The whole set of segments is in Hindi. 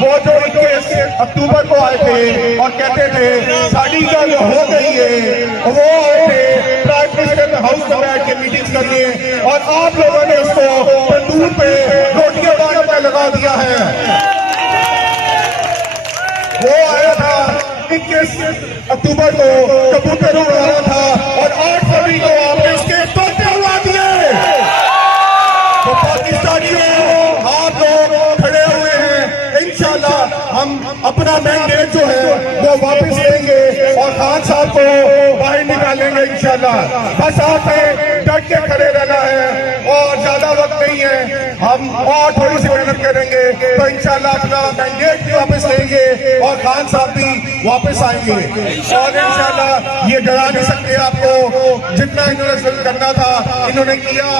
वो जो 21 अक्टूबर को आए थे और कहते थे साड़ी जंग हो गई है, वो आए थे प्राइम मिनिस्टर के हाउस में बैठ के मीटिंग्स करने, और आप लोगों ने उसको तंदूर पे रोटियां बांटने में लगा दिया है। वो आया था 21 अक्टूबर को कबूतर उड़ाया था और 8 फरवरी को आपने उसके तोते उड़ा दिए। तो पाकिस्तानियों आप लोग खड़े हुए हैं, इंशाल्लाह हम अपना मैंडेट जो है वो वापस लेंगे और खान साहब को बाहर निकालेंगे इंशाल्लाह। बस आपने डट के खड़े रहना है और ज्यादा वक्त नहीं है, हम और थोड़ी सी मेहनत करेंगे तो इंशाल्लाह अपना मैंडेट भी वापस लेंगे और खान साहब भी वापस आएंगे। और इंशाल्लाह ये डरा नहीं सकते आपको, जितना इन्होंने जुल्म करना था इन्होंने किया,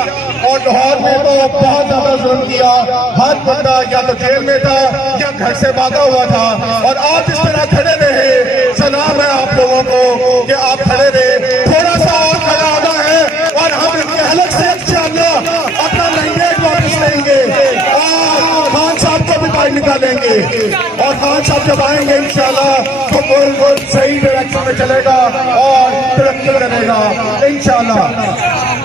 और लाहौर में तो बहुत ज्यादा जुल्म किया। हर बंदा या तो जेल में था या घर से भागा हुआ था, और आप इस तरह खड़े रहे। सलाम है आप लोगों को कि आप खड़े रहे, थोड़ा सा और खड़ा होना है और हम इनके हलक से इंशाअल्लाह अपना मैंडेट वापस लेंगे और खान साहब को भी बाहर निकालेंगे। और खान साहब जब आएंगे इंशाअल्लाह तो मुल्क सही डायरेक्शन में चलेगा और तरक्की करेगा इंशाअल्लाह।